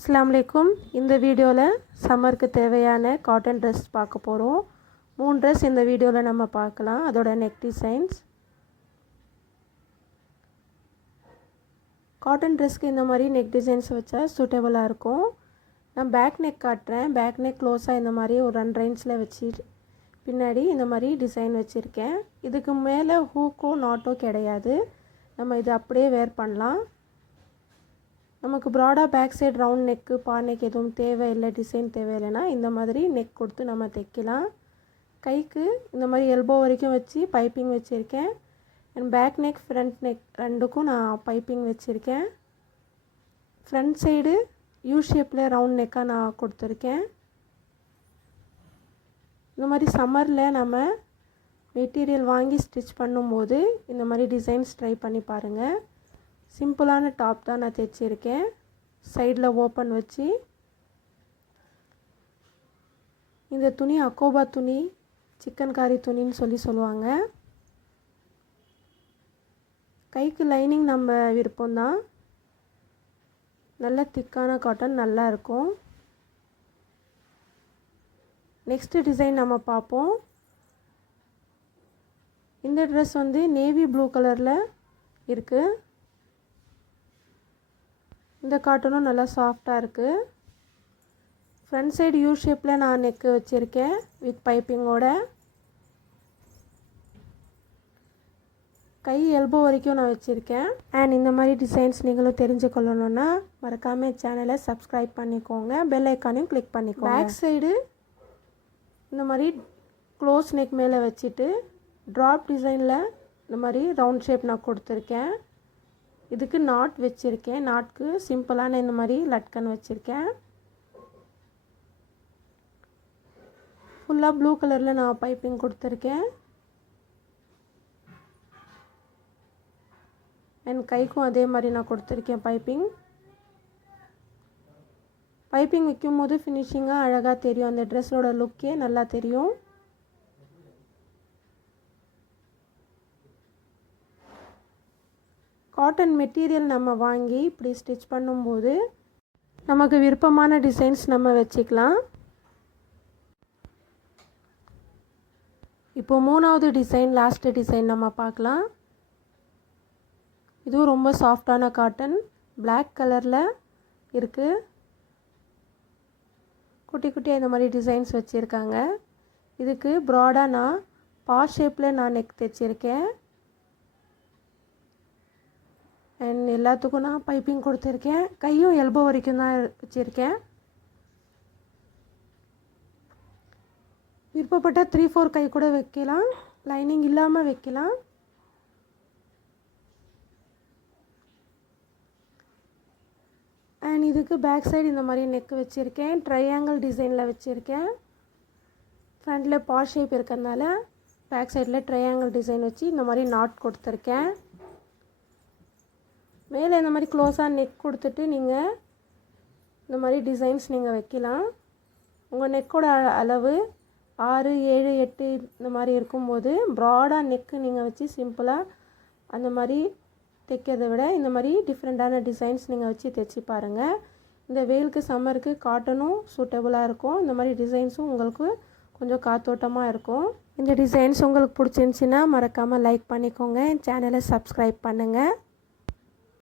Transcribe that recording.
அஸ்ஸலாமு அலைக்கும். இந்த வீடியோவில் சம்மருக்கு தேவையான காட்டன் ட்ரெஸ் பார்க்க போகிறோம். 3 ட்ரெஸ் இந்த வீடியோவில் நம்ம பார்க்கலாம். அதோட நெக் டிசைன்ஸ். காட்டன் ட்ரெஸ்க்கு இந்த மாதிரி நெக் டிசைன்ஸ் வச்சா சூட்டபுளாக இருக்கும். நான் பேக் நெக் காட்டுறேன். பேக் நெக் க்ளோஸாக இந்த மாதிரி ஒரு 2 ரேஞ்சில் வச்சு பின்னாடி இந்த மாதிரி டிசைன் வச்சுருக்கேன். இதுக்கு மேலே ஹூக்கோ நாட்டோ கிடையாது. நம்ம இது அப்படியே வேர் பண்ணலாம். நமக்கு ப்ராடாக பேக் சைடு ரவுண்ட் நெக்கு பா நெக் எதுவும் தேவையில்லை, டிசைன் தேவையில்லைன்னா இந்த மாதிரி நெக் கொடுத்து நம்ம தைக்கலாம். கைக்கு இந்த மாதிரி எல்போ வரைக்கும் வச்சு பைப்பிங் வச்சுருக்கேன். And back neck front neck ரெண்டுக்கும் நான் பைப்பிங் வச்சுருக்கேன். ஃப்ரண்ட் சைடு யூ ஷேப்பில் ரவுண்ட் நெக்காக நான் கொடுத்துருக்கேன். இந்த மாதிரி சம்மரில் நம்ம மெட்டீரியல் வாங்கி ஸ்டிச் பண்ணும்போது இந்த மாதிரி டிசைன்ஸ் ட்ரை பண்ணி பாருங்கள். சிம்பிளான டாப் தான் நான் தைச்சிருக்கேன். சைடில் ஓப்பன் வச்சு இந்த துணி அக்கோபா துணி, சிக்கன் காரி துணின்னு சொல்லுவாங்க. கைக்கு லைனிங் நம்ம விருப்பம்தான். நல்ல திக்கான காட்டன் நல்லா இருக்கும். நெக்ஸ்ட்டு டிசைன் நம்ம பார்ப்போம். இந்த ட்ரெஸ் நேவி ப்ளூ கலரில் இருக்குது. இந்த காட்டனும் நல்லா சாஃப்டாக இருக்குது. ஃப்ரண்ட் சைடு யூ ஷேப்பில் நான் நெக்கு வச்சுருக்கேன் வித் பைப்பிங்கோட. கை எல்போ வரைக்கும் நான் வச்சுருக்கேன். அண்ட் இந்த மாதிரி டிசைன்ஸ் நீங்களும் தெரிஞ்சுக்கொள்ளணுன்னா மறக்காமல் சேனலை சப்ஸ்கிரைப் பண்ணிக்கோங்க. பெல் ஐக்கானையும் கிளிக் பண்ணிக்கோங்க. பேக் சைடு இந்த மாதிரி க்ளோஸ் நெக் மேலே வச்சுட்டு ட்ராப் டிசைனில் இந்த மாதிரி ரவுண்ட் ஷேப் நான் கொடுத்துருக்கேன். இதுக்கு நாட் வச்சுருக்கேன். நாட்க்கு சிம்பிளான இந்த மாதிரி லட்கன் வச்சுருக்கேன். ஃபுல்லாக ப்ளூ கலரில் நான் பைப்பிங் கொடுத்துருக்கேன். அண்ட் கைக்கும் அதே மாதிரி நான் கொடுத்துருக்கேன் பைப்பிங். பைப்பிங் வைக்கும்போது ஃபினிஷிங்காக அழகாக தெரியும். அந்த ட்ரெஸ்ஸோட லுக்கே நல்லா தெரியும். காட்டன் மெட்டீரியல் நம்ம வாங்கி இப்படி ஸ்டிச் பண்ணும்போது நமக்கு விருப்பமான டிசைன்ஸ் நம்ம வச்சுக்கலாம். இப்போ 3வது டிசைன், லாஸ்ட்டு டிசைன் நம்ம பார்க்கலாம். இதுவும் ரொம்ப சாஃப்டான காட்டன், பிளாக் கலரில் இருக்குது. குட்டி குட்டியாக இந்த மாதிரி டிசைன்ஸ் வச்சுருக்காங்க. இதுக்கு ப்ராடாக நான் பா ஷேப்பில் நான் நெக் தைச்சிருக்கேன். அண்ட் எல்லாத்துக்கும் நான் பைப்பிங் கொடுத்துருக்கேன். கையும் எல்போ வரைக்கும் தான் வச்சுருக்கேன். விருப்பப்பட்ட 3/4 கை கூட வைக்கலாம், லைனிங் இல்லாமல் வைக்கலாம். அண்ட் இதுக்கு பேக் சைடு இந்த மாதிரி நெக் வச்சுருக்கேன். ட்ரையாங்கிள் டிசைனில் வச்சுருக்கேன். ஃப்ரண்டில் பா ஷேப் இருக்கிறதுனால பேக் சைடில் ட்ரையாங்கிள் டிசைன் வச்சு இந்த மாதிரி நாட் கொடுத்துருக்கேன். மேலே இந்த மாதிரி க்ளோஸாக நெக் கொடுத்துட்டு நீங்கள் இந்த மாதிரி டிசைன்ஸ் நீங்கள் வைக்கலாம். உங்கள் நெக்கோட அளவு 6, 7, 8 இந்த மாதிரி இருக்கும்போது ப்ராடாக நெக்கு நீங்கள் வச்சு சிம்பிளாக அந்த மாதிரி தைக்கிறத விட இந்த மாதிரி டிஃப்ரெண்ட்டான டிசைன்ஸ் நீங்கள் வச்சு தைச்சி பாருங்கள். இந்த வெயிலுக்கு சம்மருக்கு காட்டனும் சூட்டபுளாக இருக்கும். இந்த மாதிரி டிசைன்ஸும் உங்களுக்கு கொஞ்சம் காத்தோட்டமாக இருக்கும். இந்த டிசைன்ஸ் உங்களுக்கு பிடிச்சிருந்துச்சின்னா மறக்காமல் லைக் பண்ணிக்கோங்க. சேனலை சப்ஸ்கிரைப் பண்ணுங்கள்.